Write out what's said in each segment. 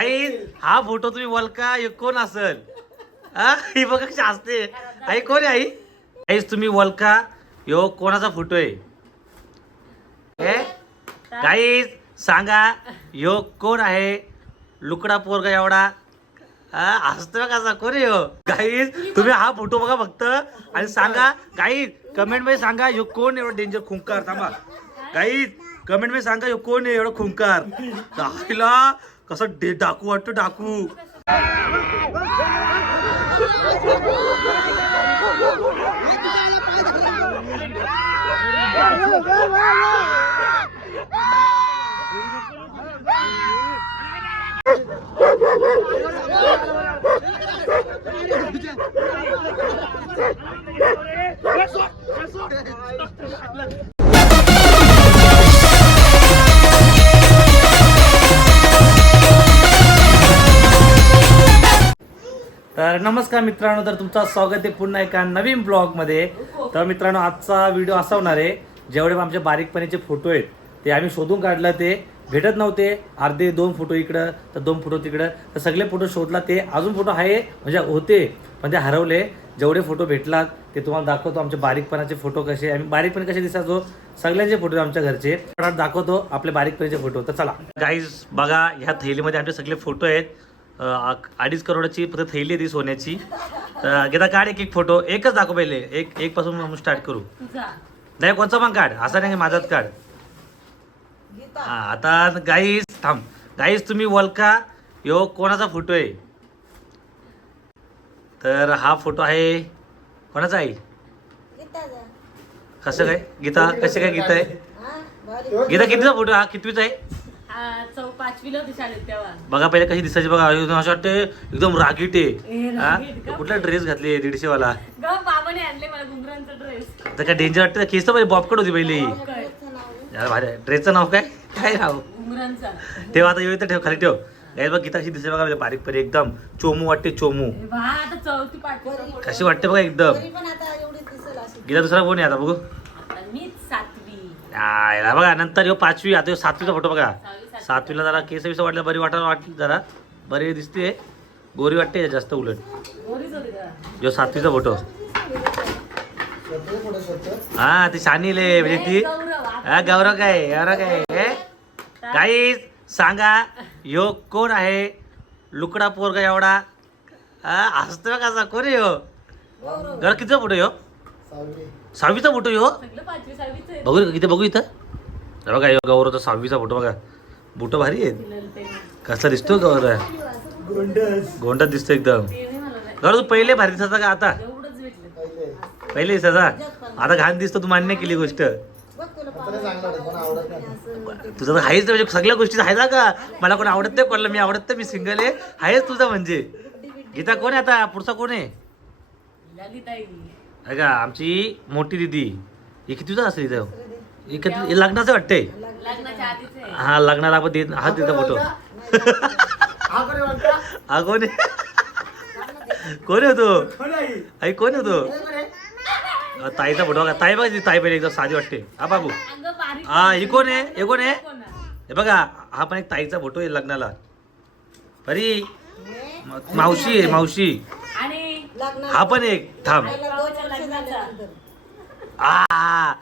काही हा फोटो तुम्ही वलका हे कोण असल? हा? ही बघा कशी असते आई कोण आहे आई? आईच तुम्ही वलका यो कोणाचा फोटो आहे? काहीच सांगा यो कोण आहे? लुकडा पोरगा एवढा. हा, हसतोय कसा कोण आहे हो गाईज तुम्ही हा फोटो बघा फक्त. आणि सांगा काहीच कमेंटमध्ये सांगा यो कोण एवढा डेंजर खुंकार थांबा. काहीच कमेंटमध्ये सांगा कोण आहे एवढा खुंकार? दाखीला कसं डे डाकू वाटतो डाकू. तर नमस्कार मित्रांनो तर तुमचं स्वागत आहे पुन्हा एका नवीन ब्लॉगमध्ये. तर मित्रांनो आजचा व्हिडिओ असा होणार आहे जेवढे आमचे बारीकपणीचे फोटो आहेत ते आम्ही शोधून काढलं ते भेटत नव्हते. अर्धे दोन फोटो इकडं तर दोन फोटो तिकडं. तर सगळे फोटो शोधला ते अजून फोटो आहे म्हणजे होते पण ते हरवले. जेवढे फोटो भेटलात ते तुम्हाला दाखवतो. आमचे बारीकपणाचे फोटो कसे आम्ही बारीकपणे कसे दिसायचो सगळ्यांचे फोटो आमच्या घरचे. पण दाखवतो आपले बारीकपणीचे फोटो. तर चला. गाईज बघा ह्या थैलीमध्ये आमचे सगळे फोटो आहेत. अडीच करोडाची फक्त थैली आहे ती सोन्याची. घेता काढ एक एक फोटो एकच दाखव पहिले. एक एक पासून स्टार्ट करू. नाही कोणचा पण काढ. असा नाही माझाच काढ. हा आता गाईस थांब. गाईस तुम्ही वलका यो कोणाचा फोटो आहे? तर हा फोटो आहे कोणाचा आहे कसं काय? गीता कसे काय गीता आहे? गीता कितीचा फोटो हा कितवीचा आहे? चौ पाचवीला होती शाळेत तेव्हा. बघा पहिले कशी दिसायची बघा. एकदम असं वाटते एकदम रागीट आहे. हा? रागीट का? कुठला ड्रेस घातली दीडशे वाला ग बाबाने आणले मला घुंगरांचा ड्रेस तर काय डेंजर वाटतं? केस तर बॉबकट होती पहिली. यार भारी ड्रेसचं नाव काय? काय नाव? घुंगरांचा. ठेव आता येऊ इथं ठेव खाली ठेव. काय बघ गीता कशी दिसते बघा म्हणजे बारीक परी एकदम. चोमू वाटते चोमू. आता चौथी कशी वाटते बघा एकदम. पण आता एवढी दिसेल अशी. गीता दुसरा कोण आहे आता? बघू. सातवी आ, याला बघा नंतर यो पाचवी आता सातवीचा फोटो बघा. सातवीला जरा केस विस वाटलं बरी वाटायला वाटली जरा. बरी दिसते गोरी वाटते जास्त उलट. यो सातवीचा फोटो हा ती शानीले म्हणजे ती. गौरव, हा गौरव काय गौरव काय हे? गाईज सांगा यो कोण आहे? लुकडा पोरगा एवढा. हा हसतोय कसा कोण आहे यो? घर कितीचा फोटो यो. सहावीचा फोटो आहे बघू इथे बघू इथं. हे बघा यो गौरवचा सहावीचा फोटो बघा. बुट भारी आहेत कसला दिसतो गौरव? गोंडात दिसतो एकदम. गौरव तू पहिले भारी दिसायचा का आता? पहिले दिसायचा आता घाण दिसतो तू मान्य केली गोष्ट. तुझं तर आहेच म्हणजे सगळ्या गोष्टी आहेत ना का? मला कोण आवडत नाही कोणाला मी आवडत नाही मी सिंगल आहे. आहेच तुझा म्हणजे. गीता कोण आहे आता? पुढचा कोण आहे? आहे का आमची मोठी दिदी ही कितीचा असेल इथं? ही किती हे लग्नाचं वाटतंय? हा लग्नाला आपण देत हा तिथं फोटो हा कोण आहे? कोण आहे तो? आई कोण आहे तो? अ, ताईचा फोटो बघा. ताई बघा ताई पहिले एकदम साधी वाटते. हा बाबू हा ही कोण आहे? हे कोण आहे? हे बघा हा पण एक ताईचा फोटो आहे लग्नाला. परी म- मावशी आहे मावशी. हा पण एक थांब. आ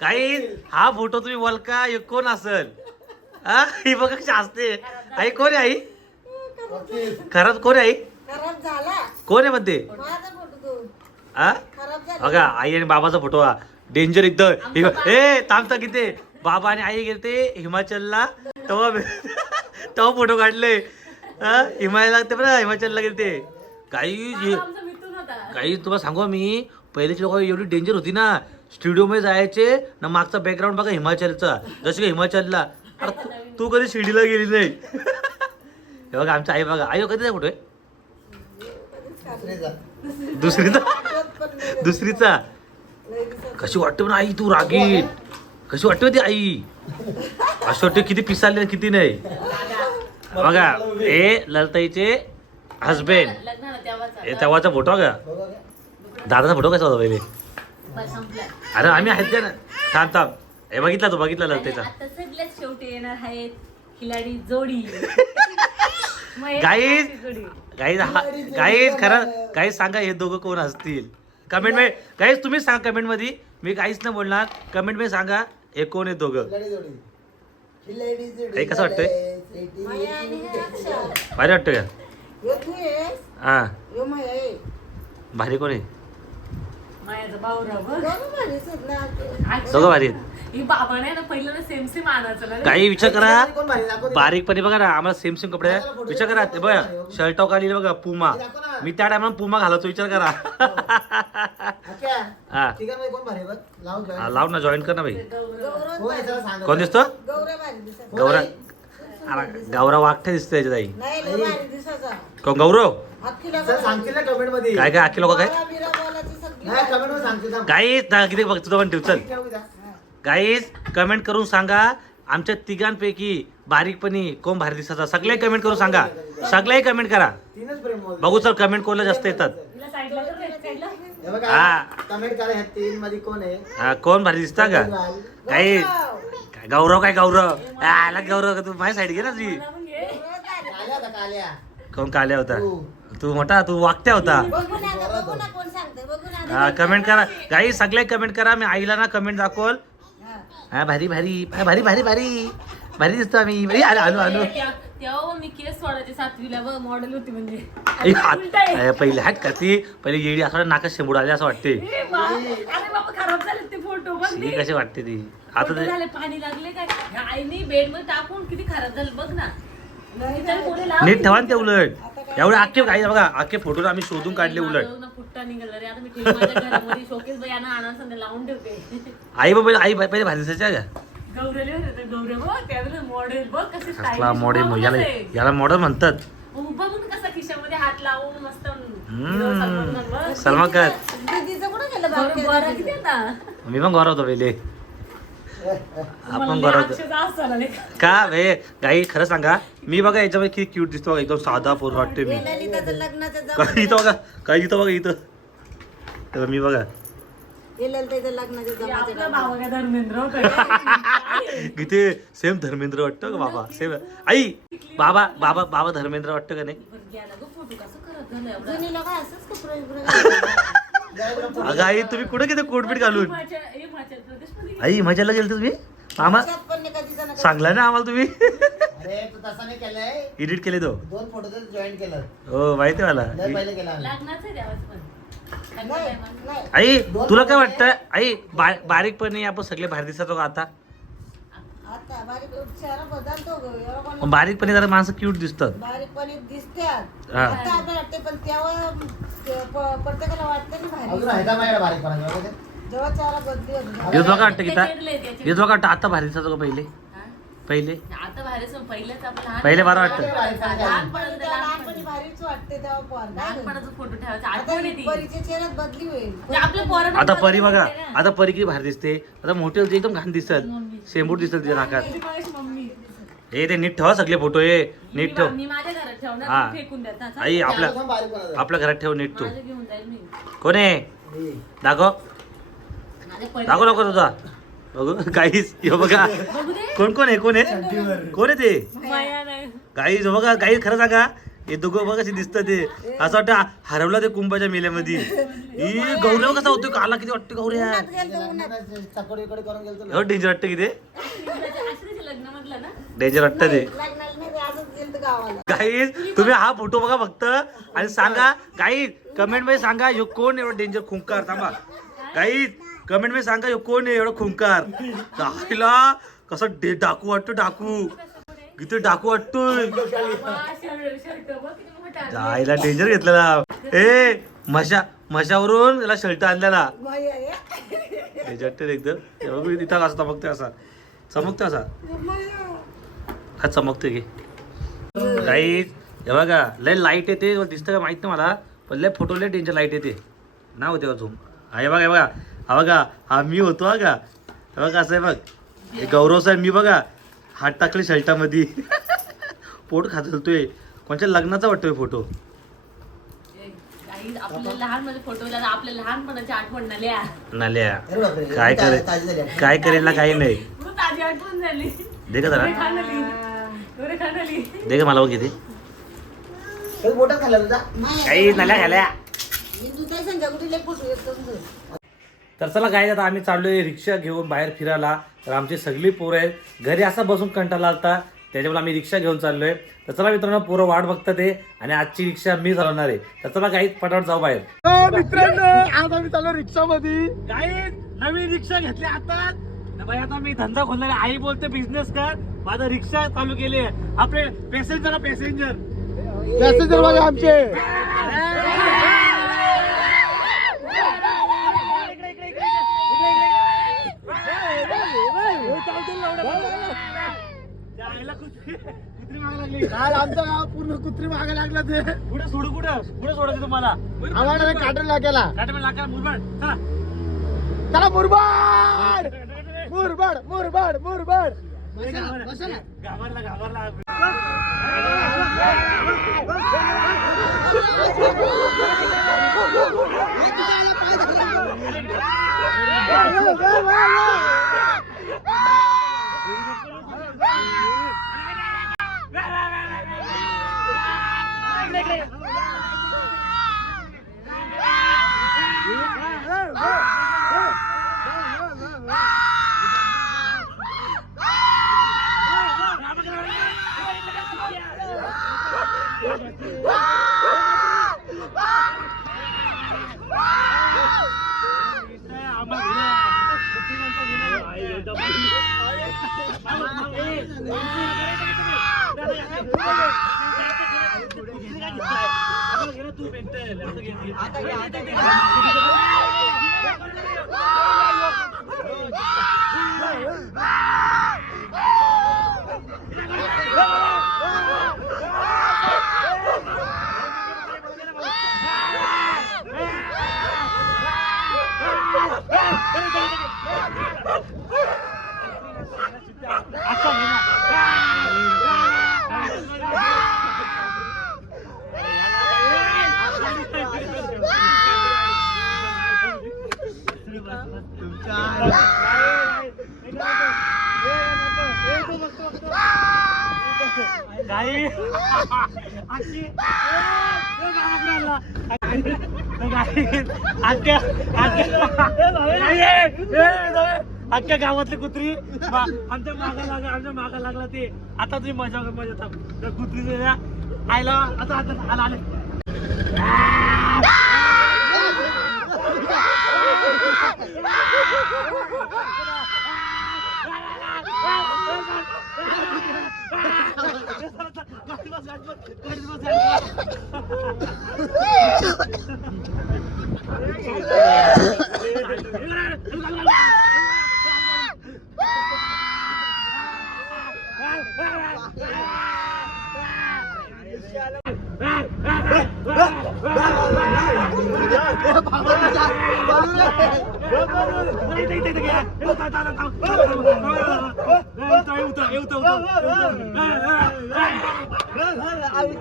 काही हा फोटो तुम्ही वलका हे कोण असल? हा ही बघा कशी असते आई कोण आहे आई? खरंच कोण आहे आई? कोण आहे म्हणते? माझा फोटो तो. हा खराब झाला. बघा आई आणि बाबाचा फोटो हा. डेंजर एकदम हे ए थांबता किती बाबा आणि आई गेलते हिमाचलला. तेव्हा तेव्हा फोटो काढले. हा हिमालयाला लागते बरं हिमाचलला गेलते काही आमचा काही तुम्हाला सांगू मी? पहिलेची लोक एवढी डेंजर होती ना. स्टुडिओ मध्ये जायचे ना मागचा बॅकग्राऊंड बघा हिमाचलचा. जसं की हिमाचलला. अरे तू- तू कधी शिर्डीला गेली नाही? हे बघा आमच्या आई बघा. आई कधी कुठे? दुसरीचा. दुसरीचा? कशी वाटते ना आई तू रागीट कशी वाटते होती आई? अशी वाटते किती पिसाले किती नाही. बघा हे ललताईचे हसबेंड हे तेव्हाचा. फोटो का? दादाचा फोटो कसा होता पहिले? अरे आम्ही आहेत का? ना थांब थांब. हे बघितला तो बघितला आता सगळ्यात शेवटी येणार आहेत खिलाडी जोडी. गाईज. गाईज गाईज खरं गाईज सांगा हे दोघं कोण असतील? कमेंटमध्ये गाईज तुम्हीच सांगा कमेंटमध्ये. मी काहीच नाही बोलणार. कमेंटमध्ये सांगा हे कोण आहे दोघं? हे कसं वाटतंय? भारी वाटतं का? हा. भारी कोण आहे भाऊराव. दोघं भारी आहेत ही बाबाने ना पहिलं ना सेम सेम आणायचं ना रे. काही विचार करा कोण भारी दाखव दे. बारीकपणे बघा ना आम्हाला सेम सेम कपडे आहे. विचार करा ते बघा शर्ट काढली बघा पुमा मी त्या टायमाला पुमा घालतो विचार करा आक्या, हा तिघांमध्ये कोण भारी आहे बघ? लावून हा. लाव ना जॉईन कर ना भाई गौरव कोण आहे त्याला सांग. कोण दिसतो गौरव भारी दिसत कोण गौरा गौरव वागठे दिसतो नाही लय भारी दिसायचा. कोण गौरव? अख्खीला सर सांगतील ना कमेंटमध्ये. काय काय अख्खी लोक काय? बारा बिरा बोलायची सगळी नाही कमेंटमध्ये सांगतील थांब. गाईज ना किती बघ तुझं पण ठेव चल. ठेवू द्या. गाईज कमेंट करून सांगा आमच्या तिघांपैकी बारीकपणी कोण भारी दिसायचा. सगळे कमेंट करून सांगा. सगळे कमेंट करा. तीनच प्रेम मोजले. बघू सर कमेंट कोणला जास्त येतात. तिला साईडला कर रे, साईडला. हे बघा हा. कमेंट करा ह्या तीन मध्ये कोण आहे? हा, कोण भारी दिसता का? काही काय गौरव काय गौरव? आला गौरव तू माझ्या साईड घे ना तुझी मला पण घे. काल्या होता काल्या कोण काल्या होता? तू. मोठा तू वागत्या होता. बघू ना आता, बघू ना कोण सांगतंय बघू ना हा कमेंट करा. काही सगळे कमेंट करा. मी आईला ना कमेंट दाखवल. हा. हा भारी भारी. हा, भारी भारी भारी. भारी दिसतो आम्ही. भारी आलो आलो आलो. त्या- तेव्हा मी केस सोडायचे सातवीला मॉडेल होती म्हणजे. आई, हात. उलट आहे. अरे, पहिले हात का ती पहिले येडी असं नाकात शेंबूड आले असं वाटते. ए बा- अरे बाबा खराब झाले ते फोटो बघ. शी कशी वाटते ती? आता ते झाले? पाणी लागले काय ह्या आईने बेडमध्ये टाकून किती खराब झालं बघ ना. त्याला कोणी लावलं? नीट ठेवा ना ते उलट. एवढे अख्खे काही बघा अख्खे फोटो आम्ही शोधून काढले उलट. माझं ना फुट्टा निघाला रे. आता मी ठेव माझ्या घरामध्ये शोकेस बाई यांना आणा संध्या लावून ठेवते. आई बाबा आई बाई पहिले भारी दिसायच्या का? होते गौरव बघ त्यावेळेला मॉडेल बघ कसे कसला stylish मॉडेल उभा याला कसा. याला मॉडेल म्हणतात. उभा म्हणून कसा खिशामध्ये हात लावून मस्त. हम्म. hero सलमान खान बघ. सलमान? किती आता? मी पण गोरा होतो पहिले. आपण होतो का वे? गाई खरं सांगा मी बघा याच्यामध्ये किती क्यूट दिसतो बघा एकदम साधा पोर वाटते मी. इथं बघा काय इथं बघा इथं. तर मी बघा. किती सेम धर्मेंद्र वाटतं का बाबा? सेम आई बाबा बाबा बाबा धर्मेंद्र वाटतं का नाही? अगं आई तुम्ही कुठे किती कोटपीट घालून? आई मजाला गेल तुम्ही? आम्हा त्यात पण नाही कधी जण सांगला ना आम्हाला तुम्ही? अरे तू तसा नाही केलंय. एडिट केले तो. दोन फोटो तर जॉईन केलं. हो माहिती आहे मला. आई तुला काय वाटतं? आई बा- बारीकपणे आपण सगळे बाहेर दिसतो का आता आता बारीक चेहरा बदलतो ग एवढा कोण पण बारीकपणे जरा माणसं क्यूट दिसतात बारीकपणे दिसतात हा. आता आपल्याला वाटते पण तेव्हा प- प्रत्येकाला वाटतं ना अजून भारी आहे का माझ्याकडे बारीकपणा जेव्हा ते? जेव्हा चेहरा बदली होतो हे तुला काय वाटतं की ता- चिडले त्याचे. हे तुला काय वाटतं आता बाहेर दिसतो का पहिले? पहिले? आता बाहेरच पहिलेच आपण लहान- पहिले बरं वाटतं. लहानपणाचं- लहानपणी लहानपणाचं लहानपणी. भारीच वाटते तेव्हा पण नाही का? लहानपणाचा फोटो ठेवायचा. आता आठवण येते. परीच्या चेहऱ्यात बदली होईल. ते आपल्या पोरांना आता परी बघा. आता परी किती बाहेर दिसते. आता मोठे होते एकदम घाण दिसतात. शेंबूट दिसतात तिच्या नाकात. हे ते नीट ठेवा सगळे फोटो हे. नीट ठेव. मी माझ्या घरात ठेवणार हा. तू फेकून? आई आपल्या आपल्या घरात ठेव नीट तू माझं घेऊन जाईल मी. कोण आहे. दाखव. माझ्या परी- दाखव नको तुझा. बघू काहीच हे बघा. कोण कोण आहे कोण आहे? कोण आहे ते? गाईज बघा गाईज खरं सांगा हे दोघं बघा दिसतं ते. असं वाटतं हरवला ते कुंभाच्या मेल्यामध्ये. ई गौरव कसा होतो काला किती वाटतं गौऱ्या डेंजर वाटतं की ते? आश्रयच्या लग्नामधलं ना डेंजर वाटतं ते गाईज तुम्ही हा फोटो बघा फक्त आणि सांगा गाईज कमेंटमध्ये सांगा ह्यो कोण एवढं डेंजर खुंकार थांबा. गाईज कमेंटमध्ये सांगा ह्यो कोण आहे एवढं खुंकार? गाईला कसं डे डाकू वाटतो डाकू. किती डाकू वाटतोय. जायला डेंजर घेतलेला. ए मशा मशावरून त्याला शर्ट आणलेला. बाई एकदम इथं तिथं असं चमकते असा. चमकतोय असा. हा चमकते की. लाइट हे बघा लय लाइट येते दिसतं का माहीत नाही मला पण लय फोटो लय डेंजर लाइट येते. ना होते का झूम हा हे बघा हे बघा. हा बघा हा मी होतो हा का हे बघा असं आहे बघ. हे गौरव साहेब मी बघा हात टाकले शर्टामध्ये. पोट खाजलतोय. कोणत्या लग्नाचा वाटतोय फोटो. नाल्या. काय करे ताजी झाली. आहे. काय करेल ना काही नाही. म्हणून ताजी आठवण झाली. दे का जरा मला बघ किती. काही नल्या घाल्या तर चला काय आता आम्ही चाललोय रिक्षा घेऊन बाहेर फिरायला. तर आमची सगळी पोरं आहेत. घरी असा बसून कंटाळा आलता त्याच्यामुळे आम्ही रिक्षा घेऊन चाललोय. तर चला मित्रांनो पोरं वाट बघतात ते आणि आजची रिक्षा मी चालवणार आहे. तर चला काही पटापट जाऊ बाहेर. मित्रांनो आज आम्ही चाललो रिक्षामध्ये. काही नवीन रिक्षा घेतली आता. बाई आता मी धंदा खोलणार. आई बोलते बिझनेस कर. माझं रिक्षा चालू केली आहे. आपले पॅसेंजर पॅसेंजर पॅसेंजर बघा आमचे. आमचा गाव पूर्ण कुत्री मागे लागला ते पुढे सोडू कुठं पुढे सोडायचं तुम्हाला आम्हाला काटून लागेला काटे लागा मुरबाड चला चला मुरबाड मुरबाड मुरबाड मुरबाड घाबरला घाबरला आहे काही अख्ख्या गावातली कुत्री बा आमच्या मागा लागला आमच्या मागा लागला ते. आता तुम्ही मजा मजा थांब. त्या कुत्री आयला आता आता आला आले. Ayo,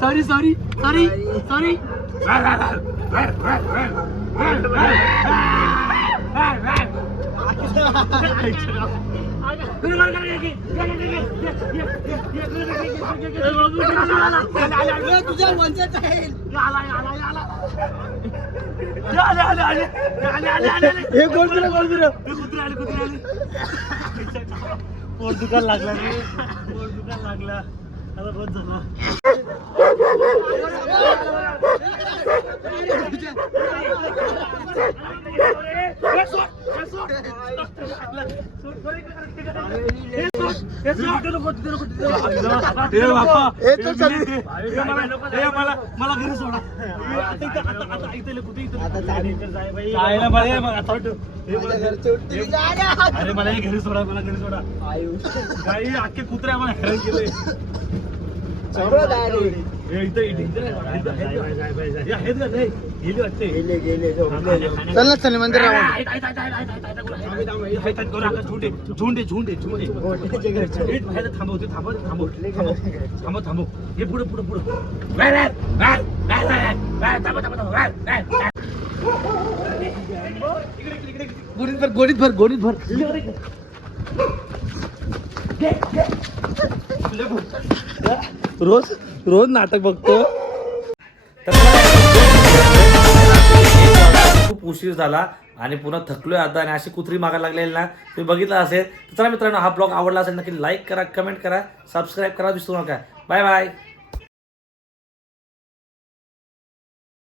sorry sorry sorry sorry तुझ्या म्हणतात हे गोल फिरा गोल फिरा पोट दुकान लागला रे पोट दुकान लागला आता बस झाला मला घरी सोडा आता कुठे अरे मला हे घरी सोडा मला घरी सोडा काही अख्खे कुत्रे आम्हाला हॅरन केले हे. हे. चल ना चल मंदिर हे झुंडे झुंडे झुंडे हे थांबव ते थांबव थांबव थांबव थांबव हे पुढे पुढे पुढे. गोणीत भर गोणीत भर गोणीत भर रोज रोज नाटक बघतो. तर खूप उशीर झाला आणि पुन्हा थकलोय आता आणि अशी कुत्री मागायला लागलेली ना. तुम्ही बघितलं असेल. तर चला मित्रांनो हा ब्लॉग आवडला असेल नक्की लाईक करा कमेंट करा सबस्क्राईब करा विसरू नका. Bye bye